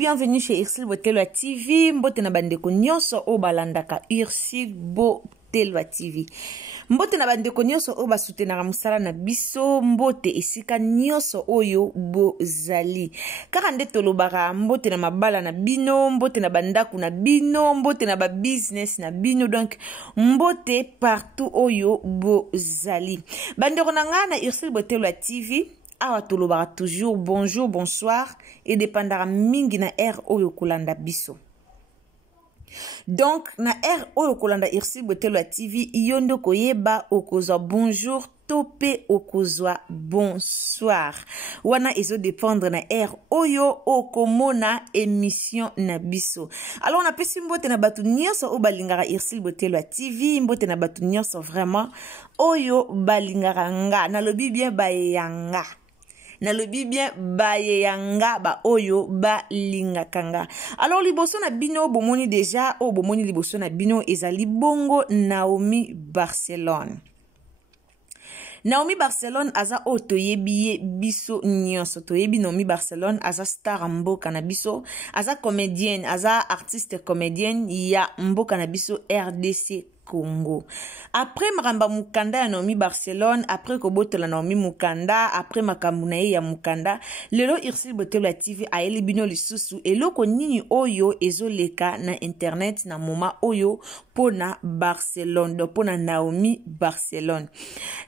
bienvenue chez Ursil Botelwa TV. Mbote na bandeko nyonso o balandaka Ursil Botelwa TV. Mbote na bandeko nyonso o basutenaka musala na biso, mbote esika nyonso oyo bozali. Kaka nde tolobaka mbote na mabala na bino, mbote na bandaku na bino, mbote na ba business na bino, donc mbote partout oyo bozali. Bandeko na nga na Ursil Botelwa TV. Awa tolobaka toujours bonjour, bonsoir et dépendara mingi na air oyo kolanda biso. Donc na air oyo kolanda Ursil Botelwa TV yondo koyeba okozwa bonjour topé okozwa bonsoir. Wana ezo dépendre na air oyo okomona émission na biso. Alors on a pesi mbote na batu nyonso o balingara Ursil Botelwa TV, mbote na batu nyonso vraiment oyo balingara nga na lobi bien bayanga. Na lobi bien baye yanga ba oyo ba lingakanga. Alors liboso na bino bomoni déjà o bomoni liboso na bino ezali bongo Naomi Barcelone. Naomi Barcelone aza o toyebi biso nyonso toyebi Naomi Barcelone aza star mboka na biso, aza comédienne, aza artiste comédienne ya mboka na biso RDC Congo. Après Maramba Mukanda ya Naomi Barcelone, après Kobotola Naomi Mukanda, après Makamunaye ya Mukanda, lelo Ursil Botelwa TV a elibino lisusu eloko nini oyo ezoleka na internet na moma oyo pona Barcelone, do pona Naomi Barcelone.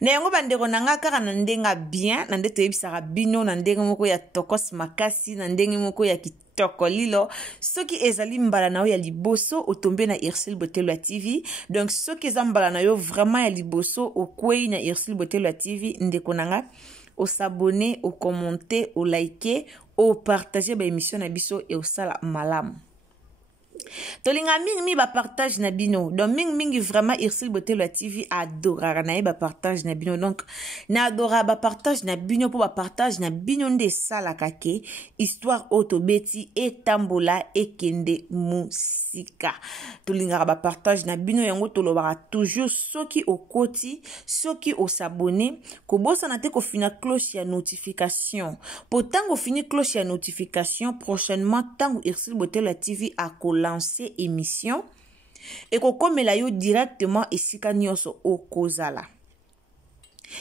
Na yango bandeko nanga kaka na ndenga bien, na ndete yebisaka bino na ndenge moko ya tokos makasi, na ndenge moko ya tokolilo soki ezali mbala na yo ya liboso otombe na Ursil Botelwa TV. Donc soki eza mbala na yo vraiment ya liboso okwei na Ursil Botelwa TV ndeko nanga o s'abonner, o commenter, o liker, o partager ba émission na biso e o sala malamu. Tolinga mingi ba partage na bino. Donc mingi vraiment Ursil Botelwa TV adorara na ba partage na bino. Donc na adora ba partage na bino po ba partage na bino nde sala kake histoire otobeti etambola ekende musika. Tolinga ba partage na bino yango tolobara toujours soki okoti, soki o s'abonner, ko bosa na te ko fina cloche ya notification. Po tango fini cloche ya notification prochainement tango Ursil Botelwa TV a lancer émission et ko komela yo directement esika nyonso okozala.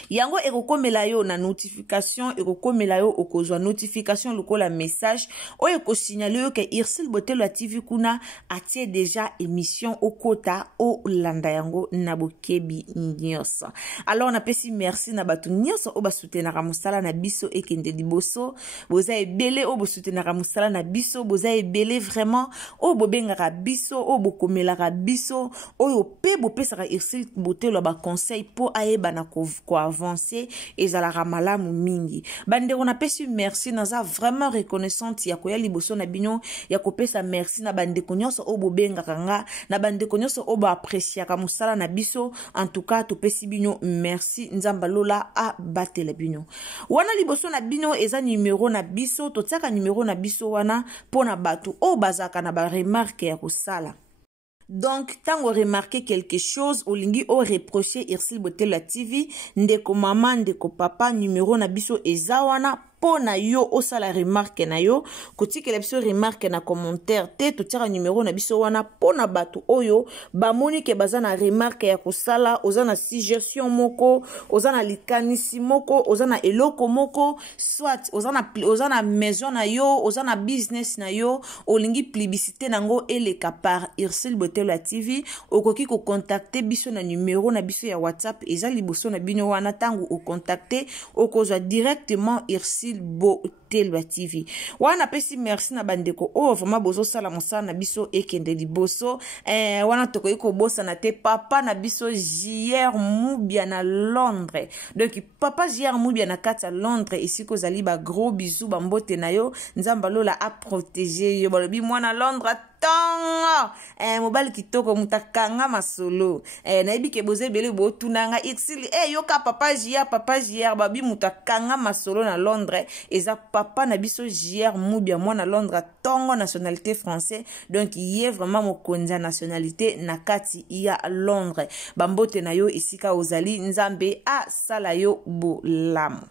Yango ekokomela yo na notification, ekokomela yo okozwa notification lokola message oyo ko signaler yo ke Ursil Botelwa TV kuna atie déjà émission okota o landa yango na bokebi nyonso. Alors on apesi merci na batu nyonso o basutenaka musala na biso ekende liboso, boza ebele o bosutenaka musala na biso, boza ebele vraiment o bobengaka biso, o bokomelaka biso, oyo pe bopesaka Ursil Botelwa ba conseil po ayeba na ko avancer et zalara malamu mingi. Bande on a pesi merci naza vraiment reconnaissante ya koya liboso na bino ya kopesa merci na bande konyoso o bobenga kanga na bande konyoso o ba apprécier ka musala na biso. En tout cas to pesi bino merci nzamba lola a batela bino. Wana liboso na bino eza numéro na biso to tsaka numéro na biso wana pona batu o bazaka na ba remarque ya kosala. Donc, tant on remarque quelque chose, au lingi o reproché Ursil Botelwa TV, ndeko mama, ndeko papa, numéro na biso ezawana, po na yo osala remarque na yo, koti ke biso remarque na commentaire, te to tira numéro na biso wana, po na batu oyo, ba moni ke baza na remarque ya kosala, oza na suggestion moko, oza na likanisi moko, oza na eloko moko, soit oza na maison na yo, oza na business na yo, o lingi publicité nango eleka par Ursil Botelwa TV, okoki ko contacter biso na numéro na biso ya WhatsApp, eza liboso na bino wana tango o contacter, okozwa directement Ursil Botelwa TV. Wana pesi merci na bandeko o vraiment bozo sala mosala na biso ekende liboso. Wana tokoki ko bosa na te papa na biso JR Mubia na Londres. Donc papa JR Mubia na kati ya Londres ici ko zali ba gros bisous ba mbote na yo. Nzamba lola a protéger yo balobi mwana Londres tongo mobali kitoko mutakanga masolo na ebike boze bele bo tunanga Ursil yoka papa JR babi mutakanga masolo na Londres eza papa na biso JR Mubia mwana Londres tongo nationalité français. Donc il est vraiment mokonza nationalité na kati ya Londres bambote na yo isika ozali nzambe a sala yo bolamu.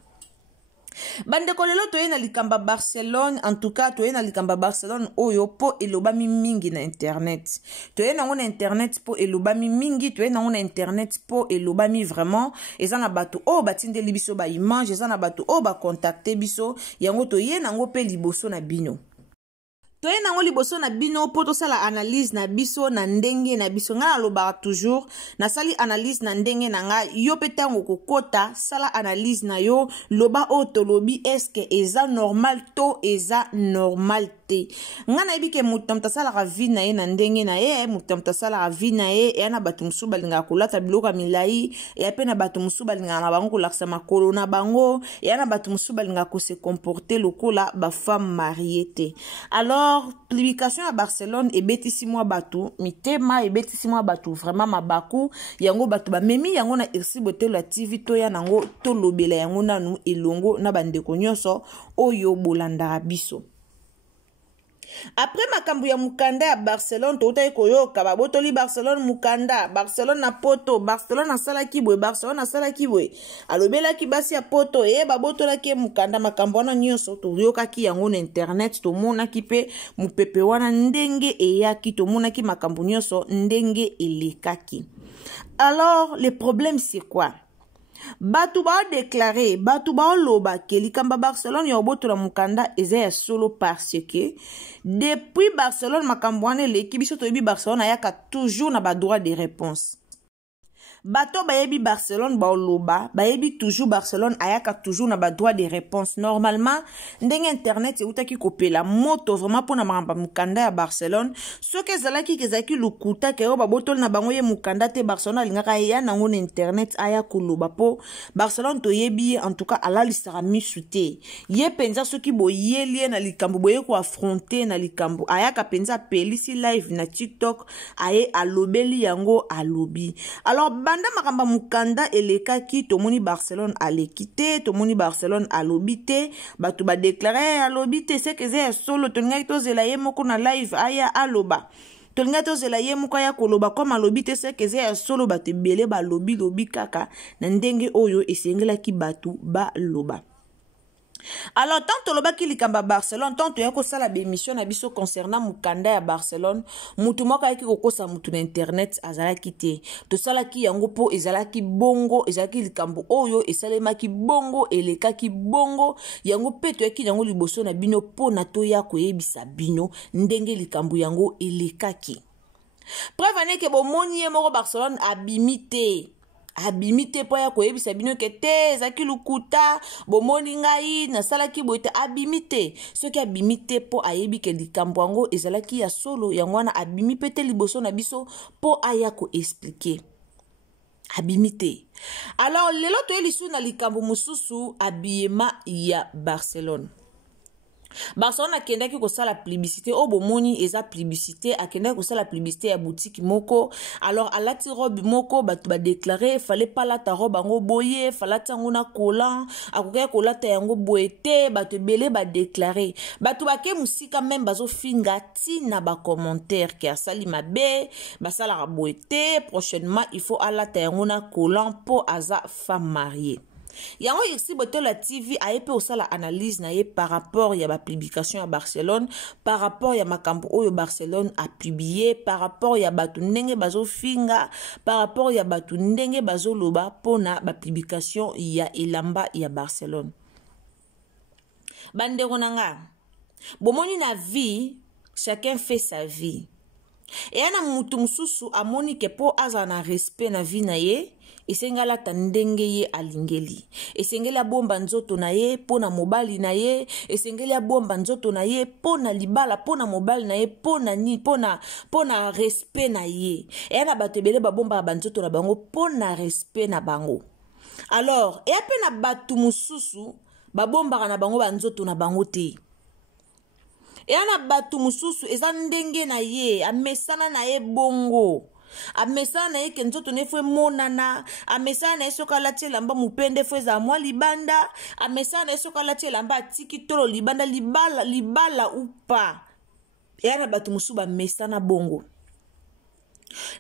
Bandeko lelo toye na likamba Barcelone, en tout cas toye na likamba Barcelone oyo po elobami mingi na internet. Toye nango na internet po elobami mingi, toye nango na internet po elobami vraiment eza na bato o batindeli biso ba image, eza na bato o ba contacter biso, yango toye nango pe liboso na bino. Toye nango liboso na bino po tosala analyse na biso na ndenge na biso. Nga nalobaka toujours nasali analyse na ndenge na nga yo pe tango kokota sala analyse na yo loba o tolobi eske eza normal to eza normal te. Nga na yebi ke mutu tasala vie na ye na ndenge na ye, mutu tasala vie na ye e na bato musu balinga kolata biloko milai e pe na bato musu balinga na bango kolakisa makolo na bango e na bato musu balinga ko se comporter lokola ba femme mariée te. Alors publication à Barcelone et betisi moi batu mitema et betisi moi batu vraiment mabaku yango batu ba memi yango na RC Botelo la TV to ya nango to lobela yango nanu elongo na bandeko nyonso oyo bolanda biso. Après makambu ya mukanda ya Barcelone touta koyoka babotoli Barcelone mukanda Barcelone na poto Barcelone na sala kibwe Barcelone na sala kibwe alobela ki basi ya poto e babotola ki mukanda makambu wana nyonso toyoka ki yango na internet to mona ki pe mupepe wana ndenge eyaki to mona ki makambu nyonso ndenge elekaki. Alors le problème c'est quoi? Batu ba déclaré, batu ba loba ke likamba Barcelone ya obotola mukanda eza ya solo parce que depuis Barcelone makambo wana l'équipe biso toyebi Barcelone ayaka toujours na ba droit de réponse. Bato bayebi Barcelone ba loba bayebi toujours Barcelone ayaka toujours na ba droit de réponse. Normalement ndenge internet eutaki kopela moto vraiment pona mamba mukanda ya Barcelone soki ezalaki kezaki lukuta ke ba botol na bango ye mukanda te Barcelone alingaka ya nango na internet aya koloba po Barcelone toyebi en tout cas ala lisara misu te ye penza soki boyeli na likambo boye ko affronter na likambo ayaka penza pelisi live na TikTok aye alobeli yango alobi. Alors banda makamba mukanda elekaki tomoni Barcelone alekite tomoni Barcelone alobite batu ba déclarer alobite c'est que c'est solo tonga tozela ye moko na live aya aloba tonga tozela ye moko ya koloba comme alobite c'est que c'est solo batu belé ba lobi kaka na ndenge oyo esengelaki batu ba loba. Alors tant loba ki likamba Barcelone tant to yako sala be mission na biso concernant mukanda ya Barcelone mutu moko ayaki kokosa mutu na internet azalaki te to sala ki yango po ezalaki bongo ezalaki likambo oyo esalemaki bongo elekaki bongo yango pe to yaki yango liboso na bino po na to ya koyebisa bino ndenge likambo yango elekaki. Preuve ane ke bomoni ye moko Barcelone abimite po ya koyebisa bino ke te ezaki lukuta bomoni ngai na salaki boite abimite soki abimite po ayebi ke likambo yango ezalaki ya solo yango wana abimi pete liboso na biso po aya ko expliquer abimite. Alors lelo to elisu na likambo mususu abiyema ya Barcelone. Barcelone akendaki kosala publicité o bomoni eza publicité akendaki kosala publicité ya boutique moko. Alors alati robe moko batu ba déclarer fallait pas lata robe yango boye falata ngona kolan akoka kolata yango boete batu belé ba déclarer batu bake musika même bazo finga tina ba commentaire ki asali mabe basala boete prochainement il faut alata yango na kolan po aza femme mariée. Yango ici Botelo la TV ayepe osala analyse na ye par rapport ya ba publication à Barcelone par rapport ya makambo oyo Barcelone a publié par rapport ya batu ndenge bazo finga par rapport ya batu ndenge bazo loba pona ba publication ya elamba ya Barcelone. Bandeko nanga bomoni na vie chacun fait sa vie et ana mutu mususu amoni ke po aza na respect na vie na ye esengala tandenge ye alingeli esengeli bomba nzoto na ye pona mobali na ye esengeli bomba nzoto na ye pona libala pona mobali na ye pona ni pona respect na ye ana batebele ba bomba ba nzoto na bango pona respect na bango. Alors e ape na batu mususu ba bomba na bango ba nzoto na bango te e ana batu mususu eza ndenge na ye amesana na ye bongo amesana na ye kenzoto ne fwe monana amesana na ye soka lati elamba mupende fwe za mwa libanda amesana na ye soka lati elamba atiki tolo libanda libala upa e ana batu musu ba mesana bongo.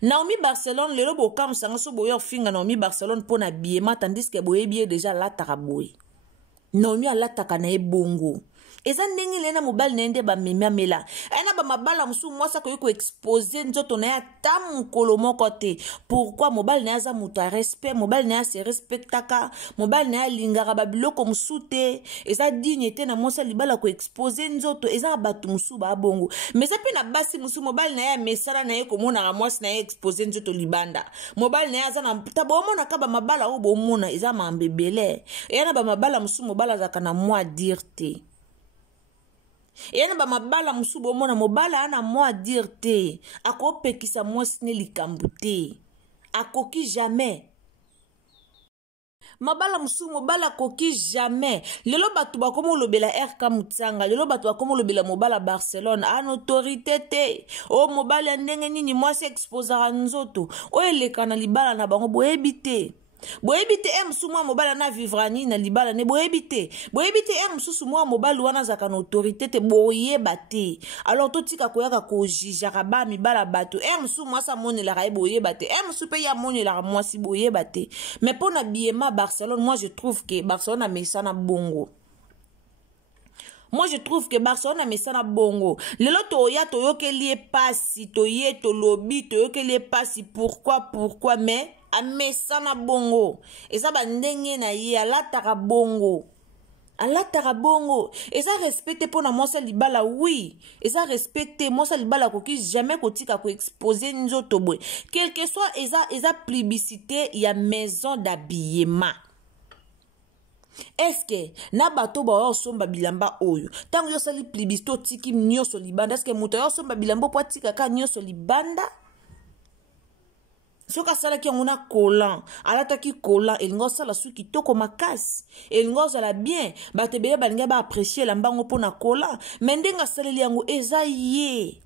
Naomi Barcelone lelo bokam sanga so boyo finga Naomi Barcelone pona biema tandis que boye bien déjà la taraboy Naomi alataka na ye bongo. Eza ndenge lena mobali na nde ba memi amela. Ena ba mabala musu mwasa ko exposer nzoto na ya tam kolomo kote. Pourquoi mobali na za mutu a respect, mobali na se respectaka, mobali na lingaka ba biloko musute. Eza dignité na mwasa libala ko exposer nzoto, eza batu musu ba bongo. Mais ça pe na basi musu mobali na ya mesala na ye ko mona ka mwasi na ye exposer nzoto libanda. Mobali na ya za na tabo mona ka ba mabala o bo mona eza mambebele. Ena ba mabala musu mobala za kana moi dirte. Yana ba mabala musu bomona mobala ana moi dire te ako pekisa mwasi ne likambu te akoki jamais mabala musu mobala koki jamais lelo batu bakomo lobela RK Mutsanga lelo batu bakomo lobela mobala Barcelone an autorité te o mobala ndenge nini mwasi exposera nzoto o elekana libala na bango boyebite boyebite msumwa mobala na vivrani na libala ne boyebite msusu mwa mobali wana zaka na autorité te boyebate alors totika koyaka ko jijaka ba mibala bato msu mwasa monela ka boyebate msu pe ya monela mwasi boyebate mais pour na biema Barcelone moi je trouve que Barcelone a mesana bongo. Moi, je trouve que Barcelone a mis ça na bongo. Lelo toya toyokelie pasi, toye to lobby, toyokelie pasi. Pourquoi, mais a mis ça na bongo. Et ça ba ndenge na ye, alataka bongo. Alataka bongo. Et ça respecte pour na mwasa libala, oui. Et ça respecte mwasa libala koki jamais kotika ko exposer nzoto boy. Quel que soit eza publicité, il y a maison d'habillement. Est-ce que na bato ba osomba bilamba oyo tango yo sali plebiscito tiki nyoso libanda est-ce que moto yo osomba bilamba po tika ka nyoso libanda soka sala ki ngona kolan alata ki kolan elingo sala suki toko makasi elingo sala bien batebeye balinga ba apprécier lambango pona kolan mendenga saleli yango eza ye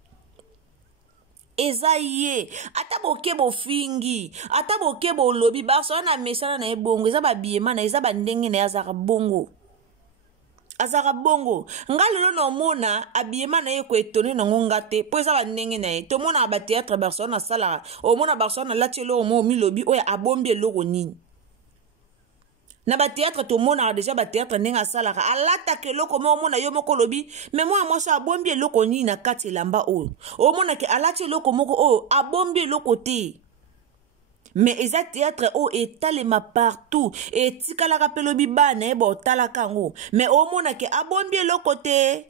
ata boke bo fingi ata boke bo lobi baso na mesana na ebongo eza ba biema na eza ba ndenge na azaka bongo ngalelo no mona abiema na ye ko etone na ngonga te po eza ba ndenge na ye to mona ba théâtre Barcelone sala o mona Barcelone latielo mo mi lobi oya abombi eloko nini na ba théâtre to mona déjà ba théâtre ndenga salaka alata ke loko mo mona yo moko lobi mais moi ça abombi eloko ni na kati lamba o mona ke alati loko moko o abombi eloko te mais eza théâtre o etalema partout et tikala ka pelobi bana e bo talaka ngo mais o mona ke abombi eloko te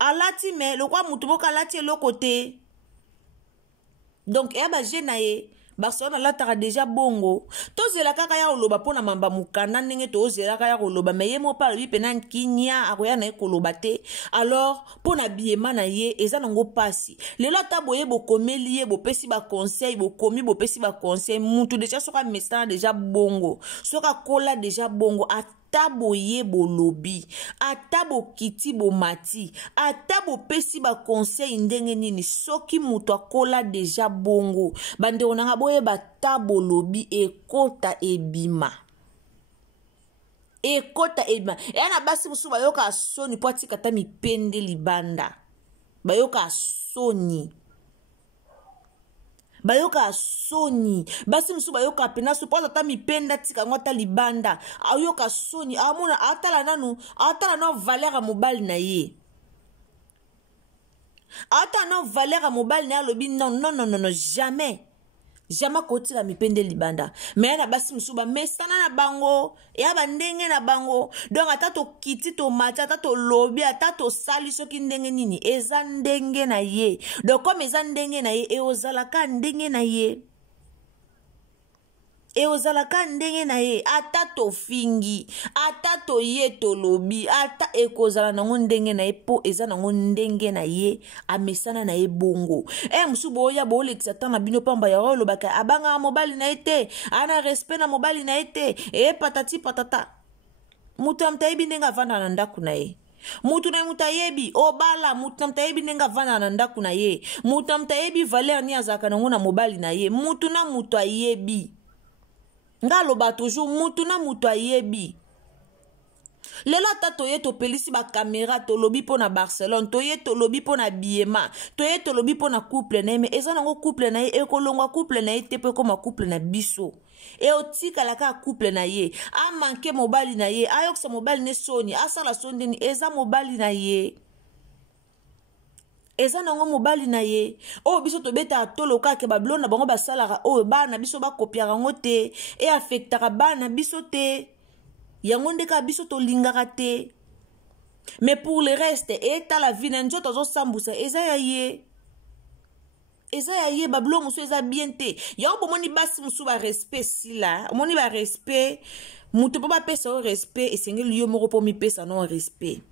alati mais lokwa mutu boka alati eloko te donc e ba jenaye Barcelone lataka déjà bongo tozela kaka ya oloba pona mamba mukanda ndenge tozela kaka ya oloba mais ye mo pa lobi pena kinya akoya na ekoloba te alors pona biema na ye eza nango pasi lelo ata boye bokomeli ye bopesi ba conseil bokomi bopesi ba conseil mutu déjà soka mesana déjà bongo soka kola déjà bongo ata boye bolobi ata bokiti bomati ata bopesi ba conseil ndenge nini soki mutu akola déjà bongo bande onanga boye bata bolobi ekota ebima yana basi musu bayoka soni po atika ta mipende libanda bayoka soni basi musu bayoka pena so poza ta mipenda tika ngota libanda ayoka soni amona atala nanu valeur mobile na ye ata no valeur mobile na lobi non jamais koti la mipende libanda mais na basi musuba mesana na bango ya bandenge na bango donc ata to kiti to mata ata to lobi ata to sali soki ndenge nini eza ndenge na ye donc comme eza ndenge na ye e ozalaka ndenge na ye ata to fingi ata to ye to lobi ata ekozala nango ndenge na ye po eza nango ndenge na ye amesana na ye bongo musu boya bolekisa tana bino pamba ya olobaka abanga mobali na ete ana respect na mobali na ete patati patata mutu amtayebi ndenge avanda na ndaku na ye mutu na mutu ayebi obala mutu amtayebi ndenge avanda na ndaku na ye mutu amtayebi valeur ni azaka nango na mobali na ye mutu na mutu ayebi ngalo ba toujours mutu na mutu ayebi Lelo ata toye topelisi ba caméra tolobi po na Barcelone, toye tolobi po na Biema, toye tolobi po na couple na ye, mais eza nango couple na ye ekolongwa couple na ye te pe koma couple na biso. E otika la ka couple na ye, a manke mobali na ye, a yoksa mobali ne soni, a sala sondeni, eza mobali na ye. Eza nango mobali na ye. O biso tobeta atolo kake bablona bango basalara o bana biso bakopiaka ngo te, e affectaka bana biso te. Yango ndeka biso tolingaka te. Mais pour le reste, eta la vie na njoto zo sambusa eza ya ye. Eza ya ye bablo musu eza bien te. Yango bomoni basi musu ba respect sila. Moni ba respect, mutu po ba pesa o respect esengeli yo moko po mi pesa no respect.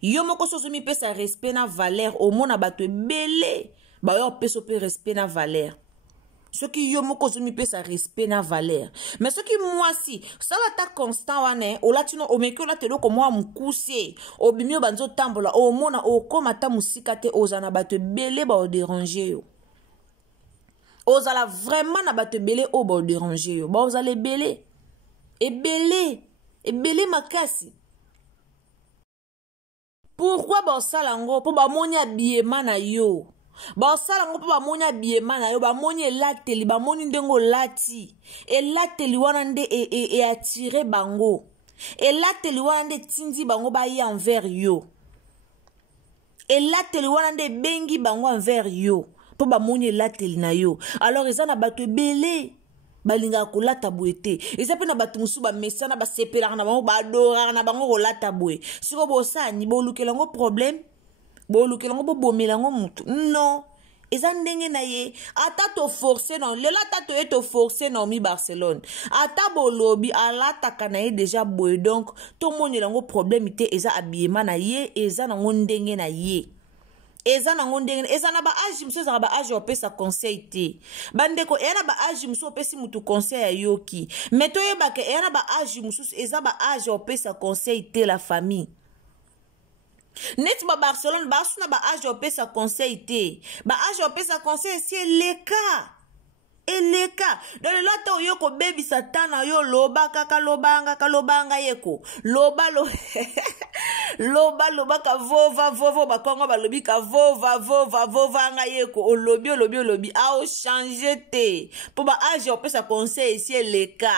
Yo moko soso mi pesa respect na valeur au mona bato ebele. Ba yo peso pe respect na valeur. Ce qui yo moko zo mi pesa respect na valeur. Mais ce qui moi si, ça va ta constant wane, o latino o meki o latelo ko moi mukuse, o bimio banzo tambola, o mona o koma ta musika te ozana bato ebele ba o déranger yo. Ozala vraiment na bato ebele o ba o déranger yo. Ba ozala ebele. Ebele makasi. Pourquoi ba osalango po ba monya biema na yo? Ba osalango po ba monya biema na yo, ba moni elateli, ba moni ndengo lati. Elateli wana nde e attirer bango. Elateli wana nde tindi bango ba yi envers yo. Elateli wana nde bengi bango envers yo. Po ba moni elateli na yo. Alors eza na bato ebele. Balinga kolata bwete. Eza pe na bato musu ba mesana ba sepelaka na bango ba adoraka na bango kolata bwe. Siko bosani bo lukelango problème. Bo lukelango bo bomelango mutu. Non. Eza ndenge na ye. Ata to forcer non. Lela ata to ye to forcer non mi Barcelone. Ata bo lobby alata kana ye déjà bwe. Donc to monelango problème ite eza habillement na ye. Eza nango ndenge na ye. Eza nango ndenge eza na ba age muso za ba age opesa conseil te bandeko ena ba age muso opesi mutu conseil ya yoki meto yeba ke ena ba age muso eza ba age opesa conseil te la famille net ba Barcelone ba suna ba age opesa conseil te ba age opesa conseil c'est le cas. Eleka dans le lato yoko baby satana yo loba kaka lobanga yeko loba loba ka vova bakongo balobi ka vova nga yeko olobi a o changer te pour ba age opesa conseil ici eleka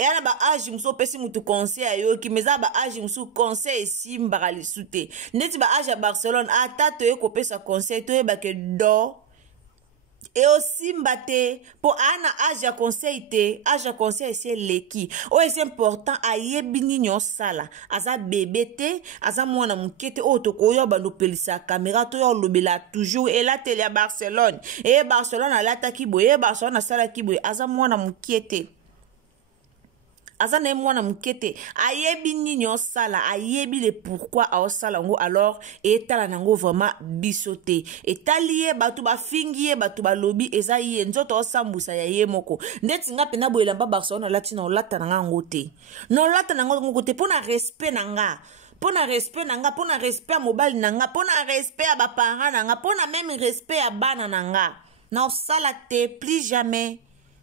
yana ba age muso pesi mutu conseil yo ki meza ba age muso conseil ici mbakali sute neti ba age à Barcelone ata to yeko pesa conseil to yeba ke do et aussi mbate pour ana age à conseil te age à conseil c'est leki o c'est important ayebi nyo sala aza bébé te aza mwana mukete o to ko yo bando pelisa caméra to yo lobela toujours et la télé à Barcelone et Barcelone ala taki boye Barcelone sala ki boye aza mwana mukete aza na mwana mukete ayebi nyo sala ayebi le pourquoi a sala ngo alors etala nango vraiment bisote etaliye batu ba fingiye batu ba lobi eza ye nzoto osambusa ya ye moko ndeti nga pena boyela ba Barcelona latina olata nanga ngote no lata nanga ngote pona respect nanga pona respect nanga pona respect mobile nanga pona respect ba parents nanga pona même respect ya bana nanga na sala te plus jamais.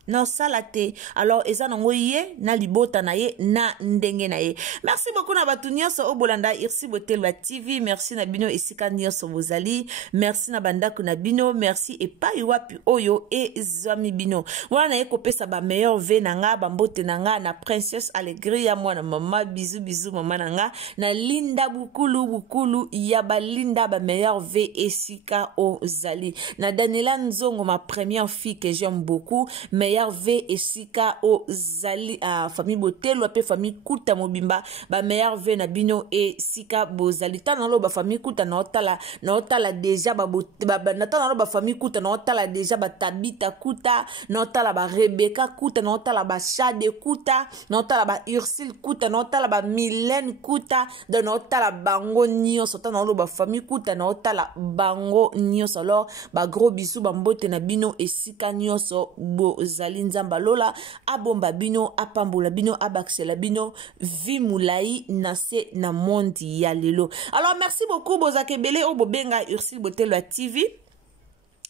Non salate alors eza nango ye na libota na ye na ndenge na ye. Merci beaucoup na batu nyonso obolanda Irsi Botelwa TV. Merci na bino esika nyonso bozali. Merci na bandako na bino. Merci e pa wapi oyo e zami bino. Wana na ye kopesa ba meilleur ve nanga ba mbote nanga na Princesse Alegria mwana mama bisou mama nanga na Linda bukulu ya ba Linda ba meilleur ve esika ozali. Na Daniela Nzongo ma première fille que j'aime beaucoup meilleur ve esika o zali a famille Botelwa pe famille Kuta mobimba ba meilleur ve na bino esika bozali tana lo ba famille Kuta na otala déjà ba na tana lo ba famille Kuta na otala déjà ba Tabita Kuta na otala ba Rebecca Kuta na otala ba Shade Kuta na otala ba Ursule Kuta na otala ba Mylène Kuta de na otala bango nyonso tana lo ba famille Kuta na otala bango nyonso alors ba gros bisous ba mbote na bino esika nyonso bozali nzamba lola abomba bino apambola bino abaksela bino vimulai nase na mondi ya lelo. Alors merci beaucoup bozakebele o bobenga Ursule Botelwa TV.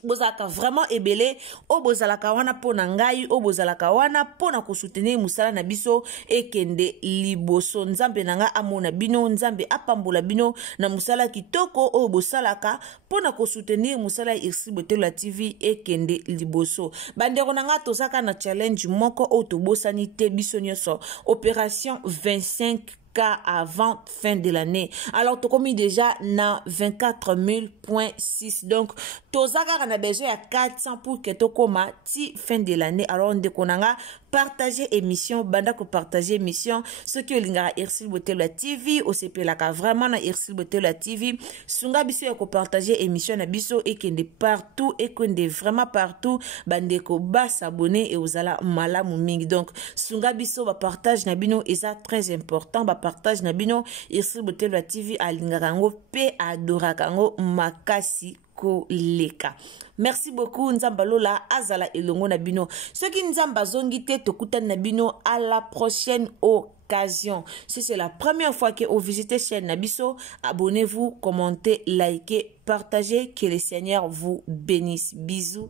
bozalaka vraiment ebele o bozalaka wana pona ngai o bozalaka wana pona kosoutenir musala na biso ekende liboso. Nzambe nanga amona bino, nzambe apambola bino na musala kitoko o bosalaka pona kosoutenir musala ya Irsi Botelo TV ekende liboso. Bandeko nanga tozaka na challenge moko o tobosani te biso nyonso, opération 25K avant fin de l'année. Alors, tu commis déjà na 24 000.6. Donc, tozaka na besoin à 400 pour que tu koma ti fin de l'année. Alors, on dekonanga partager émission, banda ko partager émission. Ce que lingara Irsi Botelo TV, OCP laka vraiment na Irsi Botelo TV. Sunga biso ya ko partager émission na biso et kende partout et kende vraiment partout. Bande ko ba s'abonner et osala malamu mingi. Donc, sunga biso ba partage na bino et ça très important. Ba partage na bino Irsi Botelo TV alingara ngo pe adoraka ngo makasi koleka. Merci beaucoup Nzamba Lola azala elongo na bino. Ce qui Nzamba zongi te tokutana na bino à la prochaine occasion. Si c'est la première fois que vous visitez chaîne Nabiso, abonnez-vous, commentez, likez, partagez. Que le Seigneur vous bénisse. Bisous.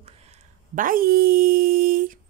Bye.